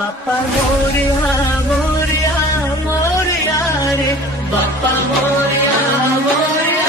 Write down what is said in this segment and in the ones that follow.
बाप्पा मोरया मोरया मोरया रे बाप्पा मोरया मोरया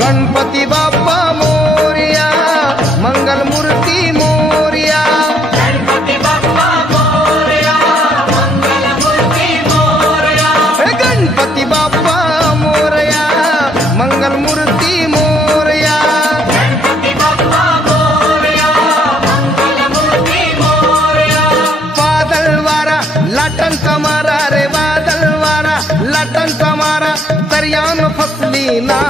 गणपती बाप्पा मोरया मंगल मूर्ती मोरया गणपती बाप्पा मोरया मंगल मूर्ती मोरया गणपती बाप्पा मोरया मंगल मूर्ती मोरया गणपती बाप्पा मोरया मंगल मूर्ती मोरया वादळ वारा लाटांचा मारा रे वादळ वारा लाटांचा मारा दर्यान फसली ना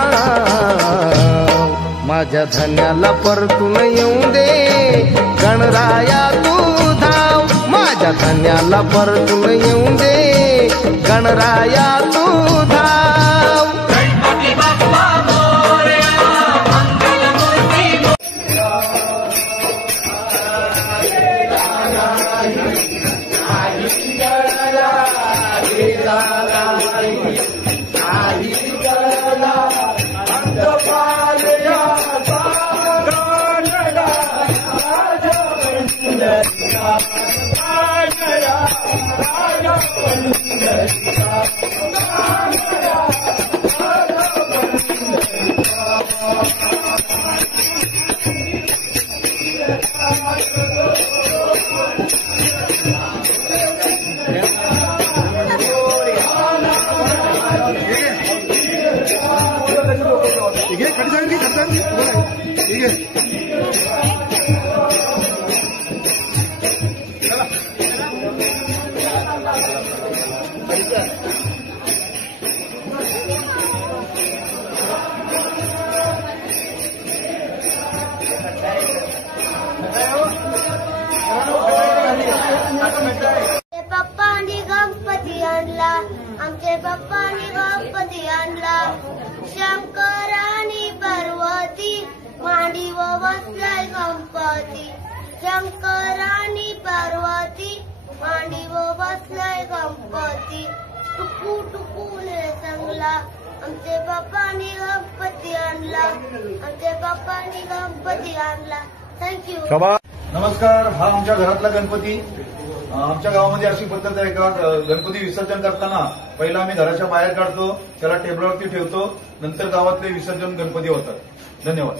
माझ्या धन्याला परतून येऊ दे गणराया तू धाव माझ्या धन्याला परतून येऊ दे गणराया तू धाव गणपती बाप्पा मोरया मंगल मूर्ती पप्पांनी गणपती आणला आमचे पप्पांनी गणपती आणला शंकर आणि पार्वती मांडी व बसलाय गणपती शंकर आणि पार्वती मांडी व बसलाय गणपती टुकू टुकूने सांगला आमचे पप्पांनी गणपती आणला आमचे पप्पांनी गणपती आणला थँक्यू नमस्कार. हा आमच्या घरातला गणपती. आमच्या गावामध्ये अशी पद्धत आहे का गणपती विसर्जन करताना पहिला आम्ही घराच्या बाहेर काढतो त्याला टेबलावरती ठेवतो नंतर गावातले विसर्जन गणपती होतात. धन्यवाद.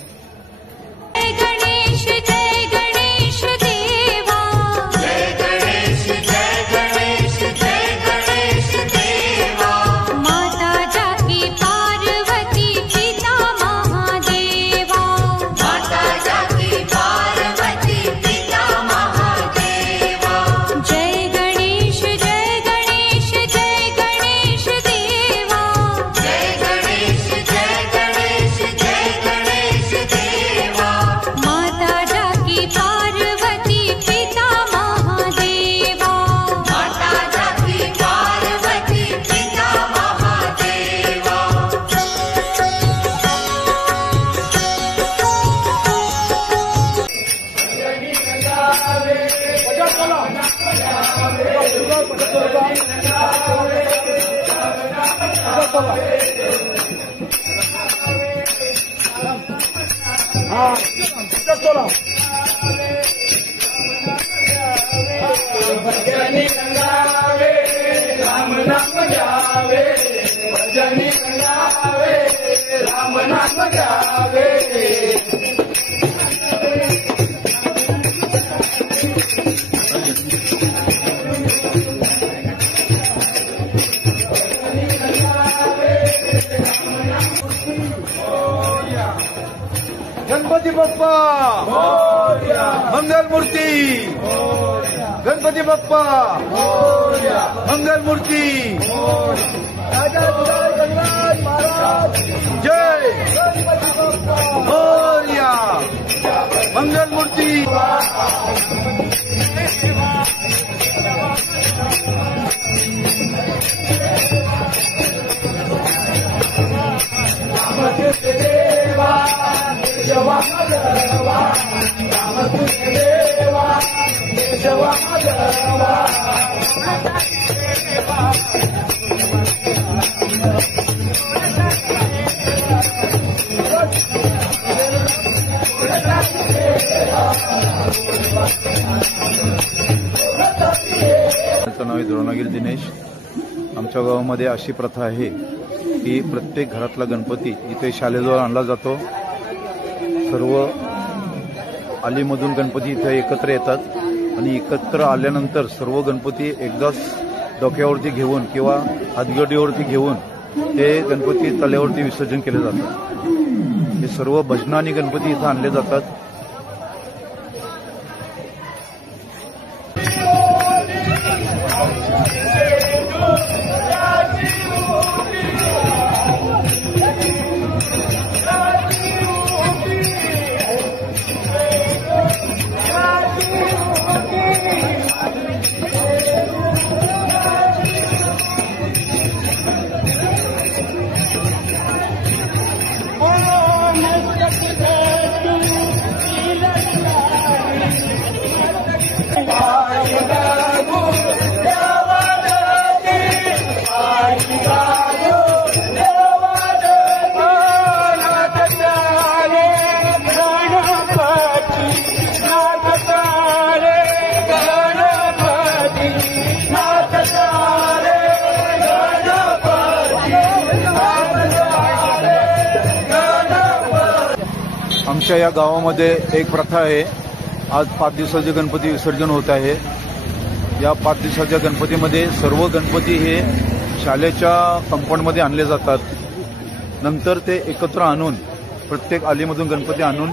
जय गणेश जय गणेश देवा जय गणेश जय गणेश जय गणेश देवा माता जाकी पार्वती पिता महादेवा माता जाकी पार्वती पिता महादेवा जय गणेश जय गणेश जय गणेश देवा जय गणेश जय गणेश जय गणेश देवा माता जाकी पार्वती पिता महादेवा माता जाकी पार्वती पिता महादेवा गणपती बाप्पा मंगलमूर्ती, गणपती बाप्पा मंगलमूर्ती, जय मोरया मंगलमूर्ती. माझं नाव आहे द्रोणागिरी दिनेश. आमच्या गावामध्ये अशी प्रथा आहे की प्रत्येक घरातला गणपती इथे शाळेजवळ आणला जातो. सर्व आलीमधून गणपती इथे एकत्र येतात आणि एकत्र आल्यानंतर सर्व गणपती एकदाच डोक्यावरती घेऊन किंवा हातगडीवरती घेऊन ते गणपती तल्यावरती विसर्जन केले जातात. हे सर्व भजनाने गणपती इथं आणले जातात. आमच्या या गावामध्ये एक प्रथा आहे. आज 5 दिवसाचे गणपती विसर्जन होत आहे. या 5 दिवसाच्या गणपतीमध्ये सर्व गणपती हे शाळेच्या कंपाऊंडमध्ये आणले जातात. नंतर ते एकत्र आणून प्रत्येक आलीमधून गणपती आणून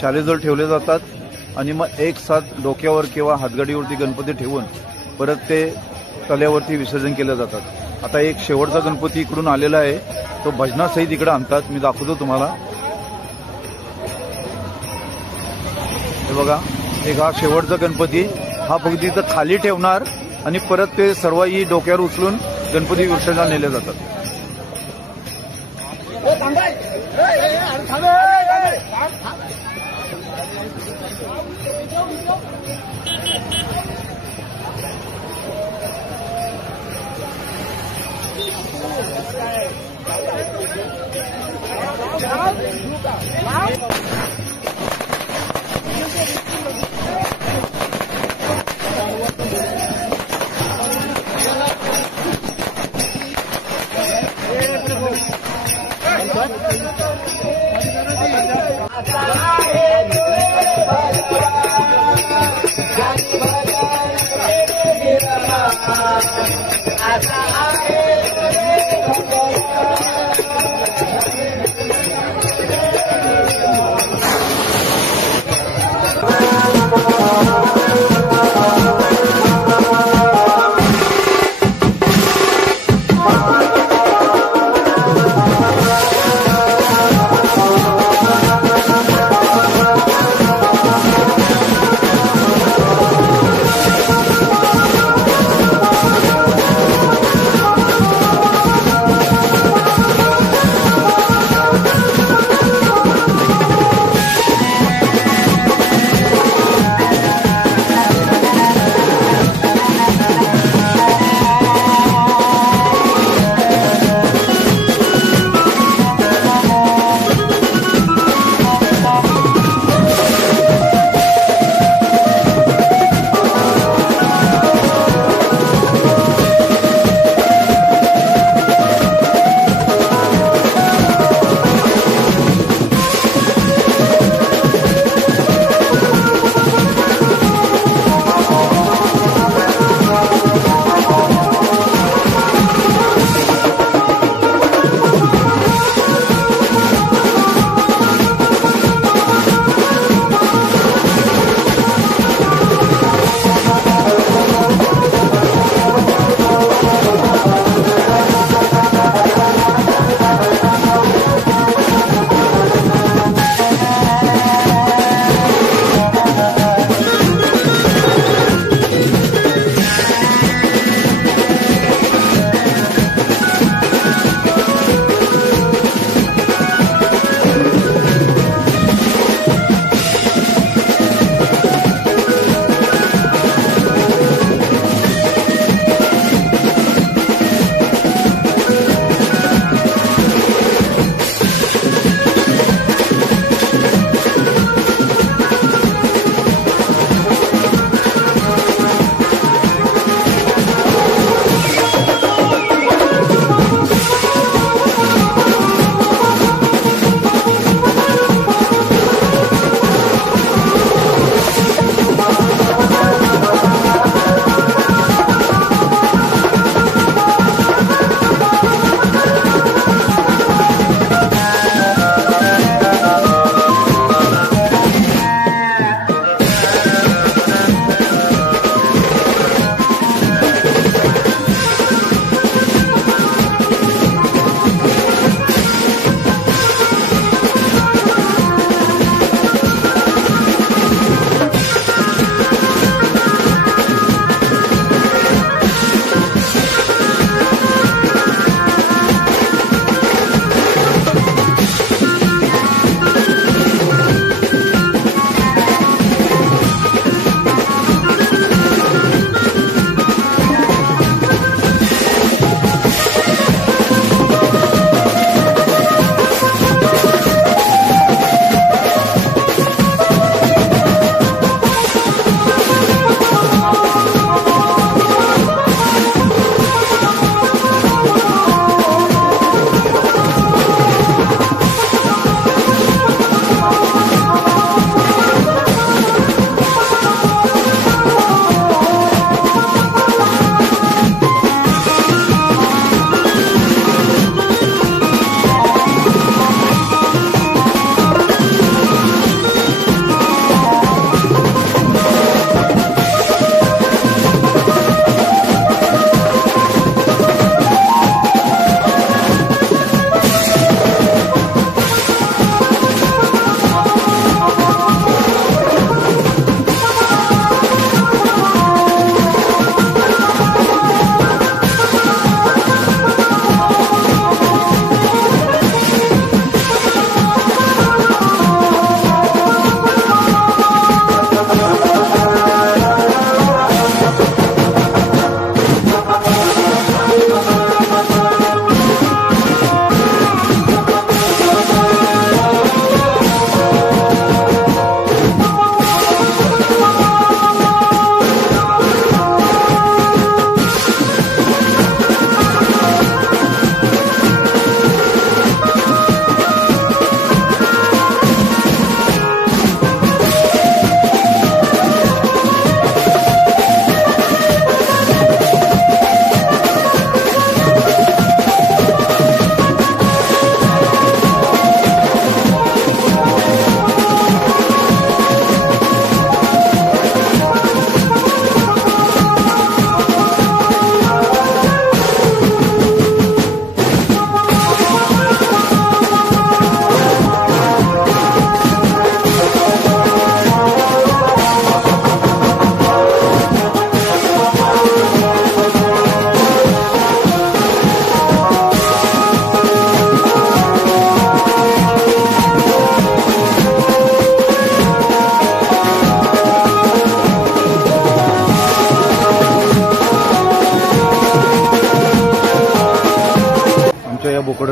शाळेजवळ ठेवले जातात आणि मग एक साथ डोक्यावर किंवा हातगाडीवरती गणपती ठेवून परत ते तल्यावरती विसर्जन केले जातात. आता एक शेवटचा गणपती इकडून आलेला आहे. तो भजनासहित इकडे आणतात. मी दाखवतो तुम्हाला. हे बघा, एक हा शेवटचा गणपती. हा फक्त इथं खाली ठेवणार आणि परत ते सर्व ही डोक्यावर उचलून गणपती विसर्जन नेले जातात.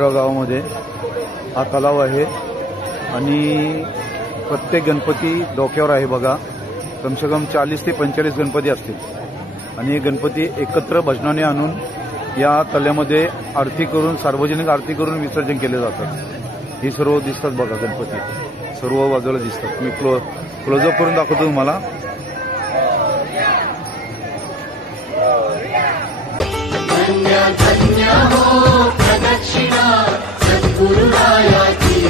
गोविंदराव गावामध्ये हा तलाव आहे आणि प्रत्येक गणपती डोक्यावर आहे बघा. कमसे कम 40 ते 45 गणपती असतील आणि हे गणपती एकत्र भजनाने आणून या तल्यामध्ये आरती करून सार्वजनिक आरती करून विसर्जन केले जातात. हे सर्व दिसतात बघा गणपती सर्व बाजूला दिसतात. मी क्लोजअप करून दाखवतो तुम्हाला. धन्य धन्य हो प्रदक्षिणा सद्गुरुरायाची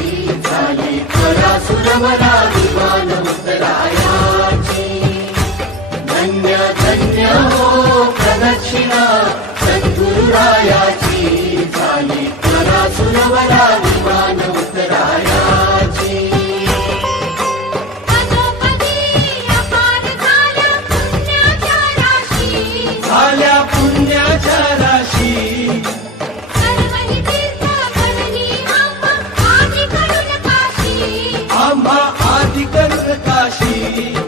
झाली खरा सुरवरा विमान उत्तरायाची. धन्य धन्य हो प्रदक्षिणा सद्गुरुरायाची झाली खरा सुरवरा विमान उत्तरायाची. झाल्या पुण्याच्या राशी आम्हा आदि करून काशी.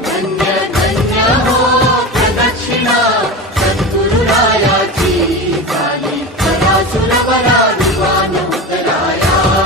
धन्य धन्य हो प्रदक्षिणा सद्गुरुरायाची झाली खरा सुरवरा विमान उत्तरायाची.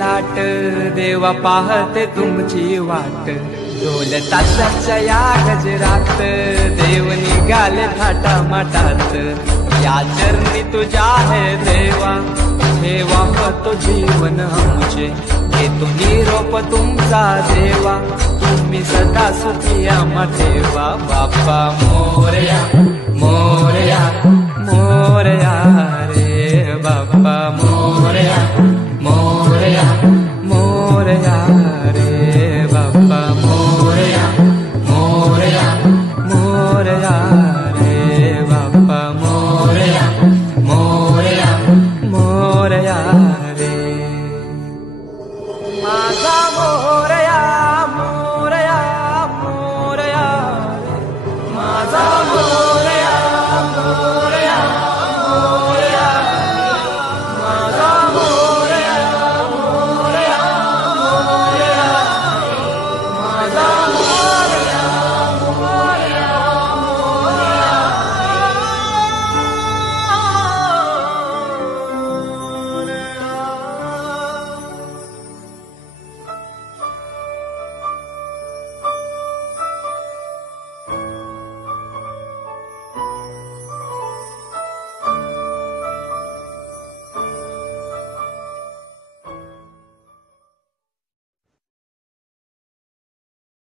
लाट, देवा पाहते तुमची वाट. ढोल ताशाच्या या गजरात देव निघाले थाटा माटात. या चरणी तुझ्या है देवा, ठेवा तो जीवन आमचे. घेतो निरोप तुमचा देवा, तुम्ही सदा सुखी आम्हा ठेवा. बाप्पा मोरया मोरया